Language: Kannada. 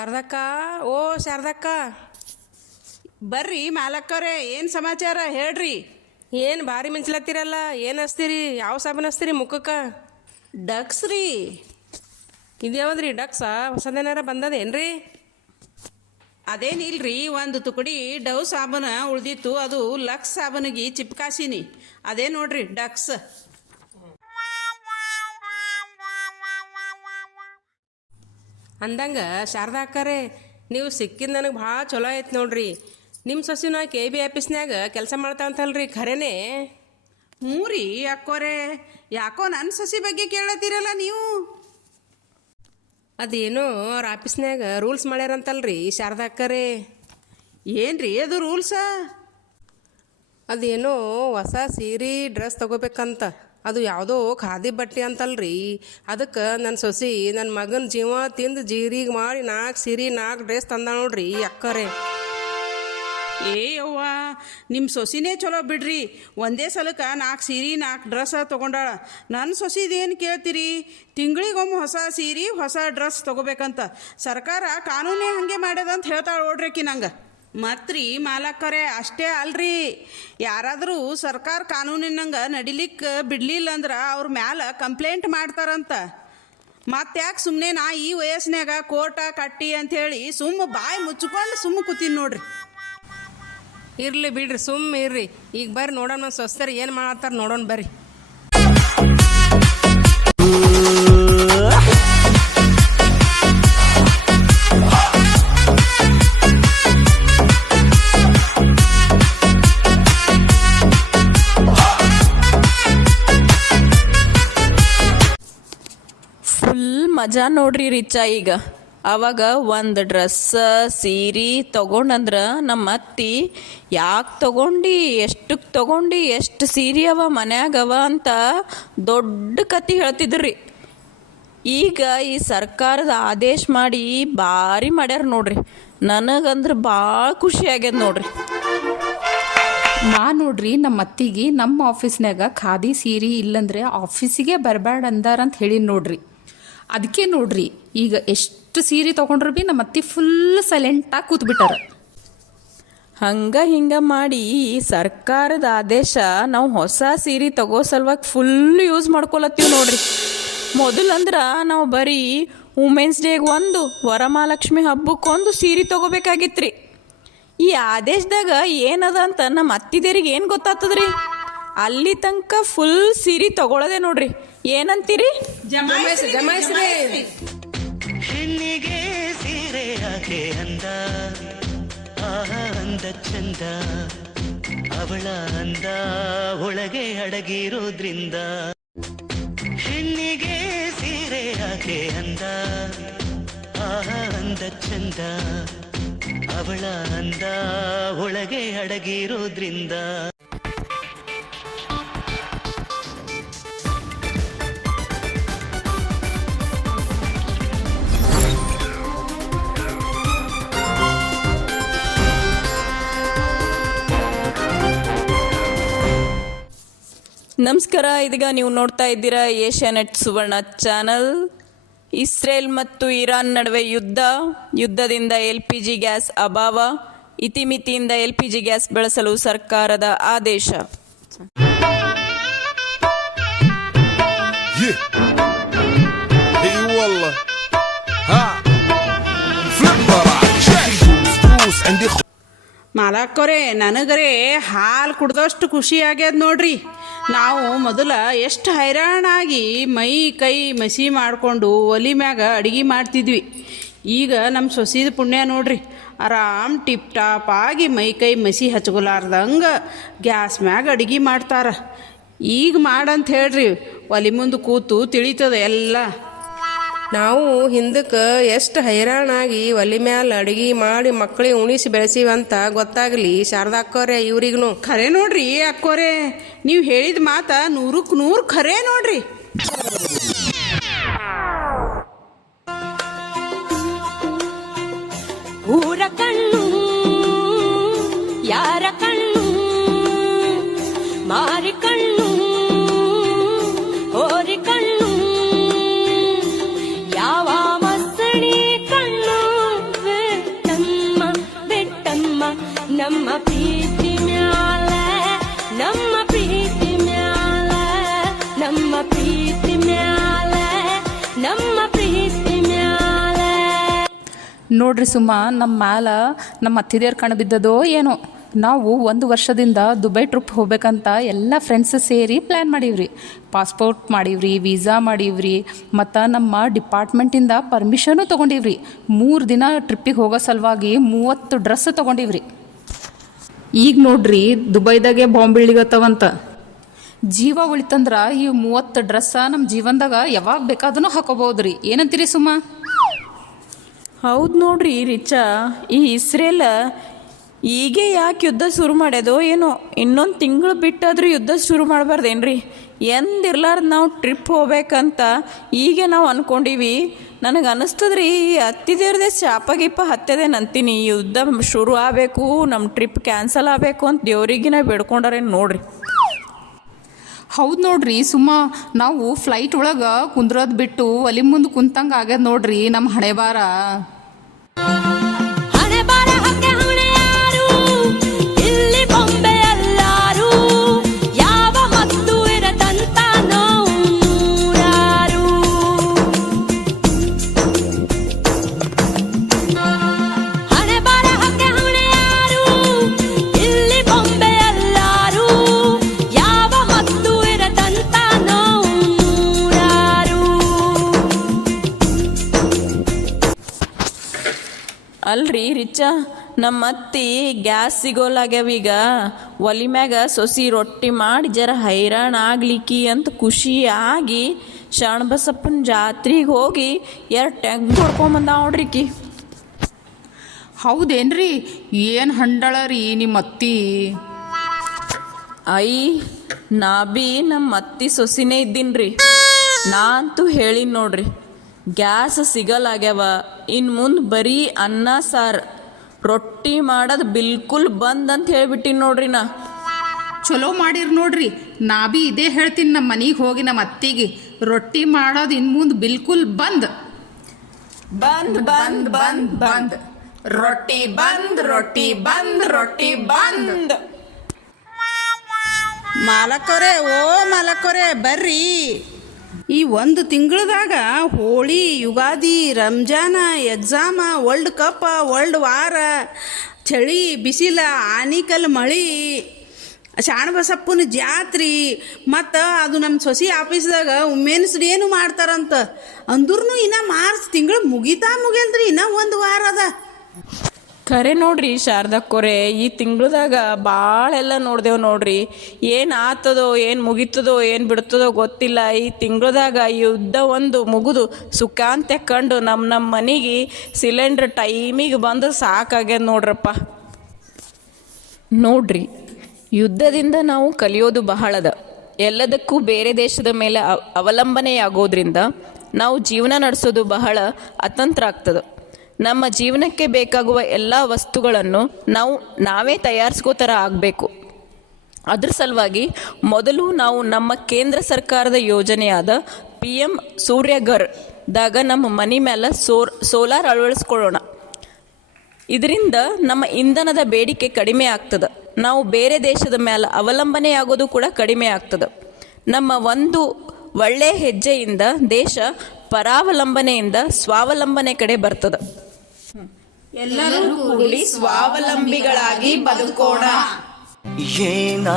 ಶಾರದಕ್ಕ, ಓ ಶಾರದಕ್ಕ, ಬರ್ರಿ ಮಾಲಕ್ಕರೇ, ಏನು ಸಮಾಚಾರ ಹೇಳ್ರಿ. ಏನು ಭಾರಿ ಮಿಂಚ್ಲತ್ತೀರಲ್ಲ, ಏನು ಹಚ್ತೀರಿ? ಯಾವ ಸಾಬೂನು ಹಚ್ತೀರಿ ಮುಖಕ್ಕೆ? ಡಕ್ಸ್ ರೀ. ಇದ್ಯಾವ್ದ್ರಿ ಡಕ್ಸ? ಹೊಸದೇನಾರ ಬಂದದೇನ್ರಿ? ಅದೇನಿಲ್ರಿ, ಒಂದು ತುಕಡಿ ಡವ್ ಸಾಬೂನ ಉಳ್ದಿತ್ತು, ಅದು ಲಕ್ಸ್ ಸಾಬೂನಿಗೆ ಚಿಪ್ಕಾಸಿನಿ. ಅದೇ ನೋಡ್ರಿ ಡಕ್ಸ್. ಅಂದಂಗೆ ಶಾರದಾ ಅಕ್ಕರೇ, ನೀವು ಸಿಕ್ಕಿದ್ದು ನನಗೆ ಭಾಳ ಚಲೋ ಆಯ್ತು ನೋಡ್ರಿ. ನಿಮ್ಮ ಸೊಸಿನ KB ಆಫೀಸ್ನಾಗ ಕೆಲಸ ಮಾಡ್ತಾವಂತಲ್ರಿ, ಖರೇನೆ? ಹ್ಞೂ ರೀ ಅಕ್ಕೋರೆ, ಯಾಕೋ ನನ್ನ ಸೊಸಿ ಬಗ್ಗೆ ಕೇಳತ್ತೀರಲ್ಲ ನೀವು? ಅದೇನೋ ಅವ್ರ ಆಫೀಸ್ನಾಗ ರೂಲ್ಸ್ ಮಾಡ್ಯಾರಂತಲ್ರಿ ಶಾರದಾ ಅಕ್ಕರೇ. ಏನ್ರಿ ಅದು ರೂಲ್ಸ? ಅದೇನೋ ಹೊಸ ಸೀರೆ ಡ್ರೆಸ್ ತೊಗೋಬೇಕಂತ, ಅದು ಯಾವುದೋ ಖಾದಿ ಬಟ್ಟೆ ಅಂತಲ್ರಿ. ಅದಕ್ಕೆ ನನ್ನ ಸೊಸಿ ನನ್ನ ಮಗನ ಜೀವ ತಿಂದು ಜೀರಿಗೆ ಮಾಡಿ 4 ಸೀರೆ 4 ಡ್ರೆಸ್ ತಂದ ನೋಡ್ರಿ ಅಕ್ಕರೇ. ಯವ್ವ, ನಿಮ್ಮ ಸೊಸಿನೇ ಚಲೋ ಬಿಡ್ರಿ. ಒಂದೇ ಸಲಕ್ಕೆ 4 ಸೀರೆ 4 ಡ್ರೆಸ್ ತೊಗೊಂಡಾಳ. ನನ್ನ ಸೊಸಿದೇನು ಕೇಳ್ತೀರಿ? ತಿಂಗಳಿಗೊಮ್ಮೆ ಹೊಸ ಸೀರೆ ಹೊಸ ಡ್ರೆಸ್ ತೊಗೋಬೇಕಂತ ಸರ್ಕಾರ ಕಾನೂನೇ ಹಾಗೆ ಮಾಡ್ಯದಂತ ಹೇಳ್ತಾಳೆ ನೋಡ್ರಿಕಿ ನಂಗೆ. ಮತ್ರಿ ಮಾಲಕ್ಕರೇ, ಅಷ್ಟೇ ಅಲ್ರಿ, ಯಾರಾದರೂ ಸರ್ಕಾರ ಕಾನೂನಿನಂಗೆ ನಡಿಲಿಕ್ಕೆ ಬಿಡಲಿಲ್ಲ ಅಂದ್ರೆ ಅವ್ರ ಮ್ಯಾಲೆ ಕಂಪ್ಲೇಂಟ್ ಮಾಡ್ತಾರಂತ. ಮತ್ತ್ಯಾಕೆ ಸುಮ್ಮನೆ ನಾ ಈ ವಯಸ್ಸಿನಾಗ ಕೋಟ ಕಟ್ಟಿ ಅಂಥೇಳಿ ಬಾಯಿ ಮುಚ್ಕೊಂಡು ಕೂತೀನಿ ನೋಡ್ರಿ. ಇರ್ಲಿ ಬಿಡ್ರಿ, ಇರ್ರಿ. ಈಗ ಬರ್ರಿ ನೋಡೋಣ ಸ್ವಸ್ಥರು ಏನು ಮಾಡತ್ತಾರ ನೋಡೋಣ ಬರ್ರಿ. ಫುಲ್ ಮಜಾ ನೋಡ್ರಿ ರಿಚಾ. ಈಗ ಅವಾಗ ಒಂದು ಡ್ರೆಸ್ ಸೀರೆ ತೊಗೊಂಡಂದ್ರೆ ನಮ್ಮ ಅತ್ತಿ ಯಾಕೆ ತೊಗೊಂಡು, ಎಷ್ಟಕ್ಕೆ ತೊಗೊಂಡು, ಎಷ್ಟು ಸೀರೆ ಅವ ಮನ್ಯಾಗವ ಅಂತ ದೊಡ್ಡ ಕತೆ ಹೇಳ್ತಿದ್ರಿ. ಈಗ ಈ ಸರ್ಕಾರದ ಆದೇಶ ಮಾಡಿ ಭಾರಿ ಮಾಡ್ಯಾರ ನೋಡ್ರಿ. ನನಗಂದ್ರೆ ಭಾಳ ಖುಷಿ ಆಗ್ಯದ ನೋಡ್ರಿ. ನೋಡ್ರಿ ನಮ್ಮ ಅತ್ತಿಗೆ ನಮ್ಮ ಆಫೀಸ್ನಾಗ ಖಾದಿ ಸೀರೆ ಇಲ್ಲಂದ್ರೆ ಆಫೀಸಿಗೆ ಬರಬೇಡ ಅಂದಾರಂತ ಹೇಳಿ ನೋಡ್ರಿ. ಅದಕ್ಕೆ ನೋಡ್ರಿ ಈಗ ಎಷ್ಟು ಸೀರೆ ತೊಗೊಂಡ್ರು ಭೀ ನಮ್ಮ ಅತ್ತಿ ಫುಲ್ ಸೈಲೆಂಟಾಗಿ ಕೂತ್ಬಿಟ್ಟಾರ. ಹಿಂಗೆ ಮಾಡಿ ಈ ಸರ್ಕಾರದ ಆದೇಶ ನಾವು ಹೊಸ ಸೀರೆ ತಗೋ ಸಲುವಾಗಿ ಫುಲ್ ಯೂಸ್ ಮಾಡ್ಕೊಳತ್ತೀವಿ ನೋಡ್ರಿ. ಮೊದಲಂದ್ರೆ ನಾವು ಬರೀ ವುಮೆನ್ಸ್ ಡೇಗೆ ಒಂದು, ವರಮಹಾಲಕ್ಷ್ಮಿ ಹಬ್ಬಕ್ಕೊಂದು ಸೀರೆ ತೊಗೋಬೇಕಾಗಿತ್ರಿ. ಈ ಆದೇಶದಾಗ ಏನದ ಅಂತ ನಮ್ಮ ಅತ್ತಿದೇರಿಗೆ ಏನು ಗೊತ್ತಾಗ್ತದ್ರಿ? ಅಲ್ಲಿ ತನಕ ಫುಲ್ ಸೀರೆ ತಗೊಳ್ಳೋದೆ ನೋಡ್ರಿ. ಏನಂತೀರಿ? ಜಮಾಯಿಸ್ರಿ. ಹೆಣ್ಣಿಗೆ ಸೀರೆ ಯಾಕೆ ಅಂದ, ಅಂದ ಚಂದ, ಅವಳ ಅಂದ ಒಳಗೆ ಅಡಗಿರೋದ್ರಿಂದ. ಹೆಣ್ಣಿಗೆ ಸೀರೆ ಯಾಕೆ ಅಂದ, ಅಂದ ಚಂದ, ಅವಳ ಅಂದ ಒಳಗೆ ಅಡಗಿರೋದ್ರಿಂದ. ನಮಸ್ಕಾರ, ಇದೀಗ ನೀವು ನೋಡ್ತಾ ಇದ್ದೀರಾ ಏಷ್ಯಾನೆಟ್ ಸುವರ್ಣ ಚಾನಲ್. ಇಸ್ರೇಲ್ ಮತ್ತು ಇರಾನ್ ನಡುವೆ ಯುದ್ಧದಿಂದ LPG ಗ್ಯಾಸ್ ಅಭಾವ, ಇತಿಮಿತಿಯಿಂದ LPG ಗ್ಯಾಸ್ ಬಳಸಲು ಸರ್ಕಾರದ ಆದೇಶ. ಮಾಲಕ್ಕರೇ, ನನಗರೇ ಹಾಲು ಕುಡ್ದಷ್ಟು ಖುಷಿ ಆಗ್ಯದ ನೋಡ್ರಿ. ನಾವು ಮೊದಲ ಎಷ್ಟು ಹೈರಾಣಾಗಿ ಮೈ ಕೈ ಮಸಿ ಮಾಡಿಕೊಂಡು ಒಲಿ ಮ್ಯಾಗ ಅಡುಗೆ ಮಾಡ್ತಿದ್ವಿ. ಈಗ ನಮ್ಮ ಸೊಸಿದ ಪುಣ್ಯ ನೋಡ್ರಿ, ಆರಾಮ್ ಟಿಪ್ ಟಾಪ್ ಆಗಿ ಮೈ ಕೈ ಮಸಿ ಹಚ್ಕೊಲಾರ್ದಂಗೆ ಗ್ಯಾಸ್ ಮ್ಯಾಗ ಅಡುಗೆ ಮಾಡ್ತಾರ. ಈಗ ಮಾಡಂತ ಹೇಳ್ರಿ, ಒಲಿ ಮುಂದೆ ಕೂತು ತಿಳಿತದ ಎಲ್ಲ. ನಾವು ಹಿಂದಕ್ಕೆ ಎಷ್ಟು ಹೈರಾಣಾಗಿ ಒಲಿ ಮ್ಯಾಲ ಅಡುಗೆ ಮಾಡಿ ಮಕ್ಕಳಿಗೆ ಉಣಿಸಿ ಬೆಳೆಸಿವಂತ ಗೊತ್ತಾಗಲಿ ಶಾರದಾ ಅಕ್ಕೋರೆ ಇವ್ರಿಗೂ. ಖರೆ ನೋಡ್ರಿ ಅಕ್ಕೋರೆ, ನೀವು ಹೇಳಿದ ಮಾತ 100ಕ್ಕೆ 100 ಖರೆ ನೋಡ್ರಿ. ಊರ ಕಣ್ಣು ಯಾರ ಕಣ್ಣು, ಮಾರಿ ಕಣ್ಣು ಹೋರಿ ಕಣ್ಣು, ಯಾವ ಮಸ್ಸಣಿ ಕಣ್ಣು ನೋಡ್ರಿ ಸುಮ್ಮ ನಮ್ಮ ಮ್ಯಾಲ ನಮ್ಮ ಅತ್ತಿದೇವ್ರ ಕಣ್ಣು ಬಿದ್ದದೋ ಏನೋ. ನಾವು 1 ವರ್ಷದಿಂದ ದುಬೈ ಟ್ರಿಪ್ ಹೋಗ್ಬೇಕಂತ ಎಲ್ಲ ಫ್ರೆಂಡ್ಸ್ ಸೇರಿ ಪ್ಲ್ಯಾನ್ ಮಾಡೀವ್ರಿ. ಪಾಸ್ಪೋರ್ಟ್ ಮಾಡೀವ್ರಿ, ವೀಸಾ ಮಾಡೀವ್ರಿ, ಮತ್ತು ನಮ್ಮ ಡಿಪಾರ್ಟ್ಮೆಂಟಿಂದ ಪರ್ಮಿಷನು ತೊಗೊಂಡಿವ್ರಿ. 3 ದಿನ ಟ್ರಿಪ್ಪಿಗೆ ಹೋಗೋ ಸಲುವಾಗಿ 30 ಡ್ರೆಸ್ ತೊಗೊಂಡಿವ್ರಿ. ಈಗ ನೋಡ್ರಿ ದುಬೈದಾಗೆ ಬಾಂಬ್ ಬೀಳಿಗತ್ತವಂತ. ಜೀವ ಉಳಿತಂದ್ರೆ ಈ 30 ಡ್ರೆಸ್ಸ ನಮ್ಮ ಜೀವನದಾಗ ಯಾವಾಗ ಬೇಕಾದೂ ಹಾಕೋಬೋದ್ರಿ. ಏನಂತೀರಿ ಸುಮ್ಮ? ಹೌದು ನೋಡ್ರಿ ರಿಚಾ, ಈ ಇಸ್ರೇಲ್ ಈಗೇ ಯಾಕೆ ಯುದ್ಧ ಶುರು ಮಾಡ್ಯದೋ ಏನೋ. ಇನ್ನೊಂದು ತಿಂಗಳು ಬಿಟ್ಟಾದ್ರೂ ಯುದ್ಧ ಶುರು ಮಾಡಬಾರ್ದೇನ್ರಿ? ಎಂದಿರ್ಲಾರ್ದು ನಾವು ಟ್ರಿಪ್ ಹೋಗ್ಬೇಕಂತ ಈಗ ನಾವು ಅಂದ್ಕೊಂಡೀವಿ. ನನಗೆ ಅನ್ನಿಸ್ತದ್ರಿ ಈ ಹತ್ತಿದೇವ್ರದೇ ಶಾಪ ಗೀಪ ಹತ್ತದೇನು ಅಂತೀನಿ. ಈ ಯುದ್ಧ ಶುರು ಆಗಬೇಕು, ನಮ್ಮ ಟ್ರಿಪ್ ಕ್ಯಾನ್ಸಲ್ ಆಗಬೇಕು ಅಂತ ದೇವ್ರಿಗಿನ ಬೇಡ್ಕೊಂಡಾರೇನು ನೋಡ್ರಿ. ಹೌದು ನೋಡ್ರಿ ಸುಮ್ಮ, ನಾವು ಫ್ಲೈಟ್ ಒಳಗೆ ಕುಂದ್ರೋದು ಬಿಟ್ಟು ಒಲಿ ಮುಂದೆ ಕುಂತಂಗೆ ಆಗ್ಯದ ನೋಡ್ರಿ ನಮ್ಮ ಹಣೆ ಬಾರ. ಹಣೆ ಬಾರ ಹಕ್ಕೆ ಹೊಣೆ ಯಾರು ಇಲ್ಲಿ ಬೊಂಬೆ ಎಲ್ಲಾರು ಯಾವ ಮತ್ತು ಇರದಂತ ನೋವು ನೂರಾರು. ಹಣೆ ಬಾರ ಹಕ್ಕೆ ಹೊಣೆ ಯಾರು ಇಲ್ಲಿ ಬೊಂಬೆ ಎಲ್ಲಾರು ಯಾವ ಮತ್ತು ಇರದಂತ ನೋವು ನೂರಾರು. ಅಲ್ರಿ ರಿಚಾ, ನಮ್ಮ ಅತ್ತಿ ಗ್ಯಾಸ್ ಸಿಗೋಲಾಗ್ಯಾವೀಗ. ಒಲಿ ಮ್ಯಾಗ ಸೊಸಿ ರೊಟ್ಟಿ ಮಾಡಿ ಜರ ಹೈರಾಣ ಆಗ್ಲಿಕ್ಕಿ ಅಂತ ಖುಷಿ ಆಗಿ ಶರಣಬಸಪ್ಪನ ಜಾತ್ರೆಗೆ ಹೋಗಿ 2 ಟ್ಯಾಂಕ್ ಹೊಡ್ಕೊಂಬಂದ ನೋಡ್ರಿಕಿ. ಹೌದೇನ್ರಿ? ಏನು ಹಂಡಳ ರೀ ನಿಮ್ಮ ಅತ್ತಿ. ನಾ ಬಿ ನಮ್ಮ ಅತ್ತಿ ಸೊಸಿನೇ ಇದ್ದೀನ್ರಿ. ನಾ ಅಂತೂ ಹೇಳಿನ್ ನೋಡ್ರಿ, ಗ್ಯಾಸ್ ಸಿಗಲಾಗ್ಯಾವ, ಇನ್ನು ಮುಂದೆ ಬರೀ ಅನ್ನ ಸಾರು ರೊಟ್ಟಿ ಮಾಡೋದು ಬಿಲ್ಕುಲ್ ಬಂದ್ ಅಂತ ಹೇಳ್ಬಿಟ್ಟಿನಿ ನೋಡ್ರಿ ನಾ. ಚಲೋ ಮಾಡಿರಿ ನೋಡ್ರಿ. ನಾ ಬಿ ಇದೇ ಹೇಳ್ತೀನಿ ನಮ್ಮ ಮನೆಗೆ ಹೋಗಿ ನಮ್ಮ ಅತ್ತಿಗೆ, ರೊಟ್ಟಿ ಮಾಡೋದು ಇನ್ನು ಮುಂದೆ ಬಿಲ್ಕುಲ್ ಬಂದ್ ಬಂದ್ ಬಂದ್ ಬಂದ್ ಬಂದ್ ರೊಟ್ಟಿ ಬಂದ್ ರೊಟ್ಟಿ ಬಂದ್ ರೊಟ್ಟಿ ಬಂದ್. ಮಾಲಕರೇ, ಓ ಮಾಲಕರೇ ಬರ್ರಿ. ಈ 1 ತಿಂಗಳದಾಗ Holi, Ugadi, Ramzan, exam, world cup, world ವಾರ, ಚಳಿ, ಬಿಸಿಲ, ಆನಿಕಲ್ ಮಳಿ, ಶಾಣಬಸಪ್ಪನ ಜಾತ್ರೆ, ಮತ್ತು ಅದು ನಮ್ಮ ಸೊಸಿ ಆಫೀಸ್ದಾಗ ವುಮೆನ್ಸ್ ಡೇನು ಮಾಡ್ತಾರಂತ. ಅಂದ್ರೂ ಇನ್ನು ಮಾರ್ಚ್ ತಿಂಗಳು ಮುಗಿಯಲ್ರಿ, ಇನ್ನೂ 1 ವಾರ ಅದ. ಖರೆ ನೋಡ್ರಿ ಶಾರದಕ್ಕೋರೆ, ಈ ತಿಂಗಳದಾಗ ಭಾಳೆಲ್ಲ ನೋಡ್ದೇವು ನೋಡ್ರಿ. ಏನು ಆತದೋ, ಏನು ಮುಗಿತದೋ, ಏನು ಬಿಡ್ತದೋ ಗೊತ್ತಿಲ್ಲ. ಈ ತಿಂಗಳದಾಗ ಯುದ್ಧ ಒಂದು ಮುಗಿದು ಸುಖ ಅಂತ ಕಂಡು ನಮ್ಮ ಮನೆಗೆ ಸಿಲಿಂಡ್ರ್ ಟೈಮಿಗೆ ಬಂದು ಸಾಕಾಗ್ಯದ ನೋಡ್ರಪ್ಪ. ನೋಡ್ರಿ, ಯುದ್ಧದಿಂದ ನಾವು ಕಲಿಯೋದು ಬಹಳದ. ಎಲ್ಲದಕ್ಕೂ ಬೇರೆ ದೇಶದ ಮೇಲೆ ಅವಲಂಬನೆಯಾಗೋದ್ರಿಂದ ನಾವು ಜೀವನ ನಡೆಸೋದು ಬಹಳ ಅತಂತ್ರ ಆಗ್ತದೆ. ನಮ್ಮ ಜೀವನಕ್ಕೆ ಬೇಕಾಗುವ ಎಲ್ಲ ವಸ್ತುಗಳನ್ನು ನಾವೇ ತಯಾರಿಸ್ಕೋ ಥರ ಆಗಬೇಕು. ಅದ್ರ ಸಲುವಾಗಿ ಮೊದಲು ನಾವು ನಮ್ಮ ಕೇಂದ್ರ ಸರ್ಕಾರದ ಯೋಜನೆಯಾದ PM ಸೂರ್ಯಘರ್ ದಾಗ ನಮ್ಮ ಮನೆ ಮೇಲೆ ಸೋಲಾರ್ ಅಳವಡಿಸ್ಕೊಳ್ಳೋಣ. ಇದರಿಂದ ನಮ್ಮ ಇಂಧನದ ಬೇಡಿಕೆ ಕಡಿಮೆ ಆಗ್ತದೆ. ನಾವು ಬೇರೆ ದೇಶದ ಮೇಲೆ ಅವಲಂಬನೆಯಾಗೋದು ಕೂಡ ಕಡಿಮೆ ಆಗ್ತದೆ. ನಮ್ಮ ಒಂದು ಒಳ್ಳೆಯ ಹೆಜ್ಜೆಯಿಂದ ದೇಶ ಪರಾವಲಂಬನೆಯಿಂದ ಸ್ವಾವಲಂಬನೆ ಕಡೆ ಬರ್ತದೆ. ಎಲ್ಲರೂ ಕೂಡಿ ಸ್ವಾವಲಂಬಿಗಳಾಗಿ ಬದುಕೋಣ. ಏನ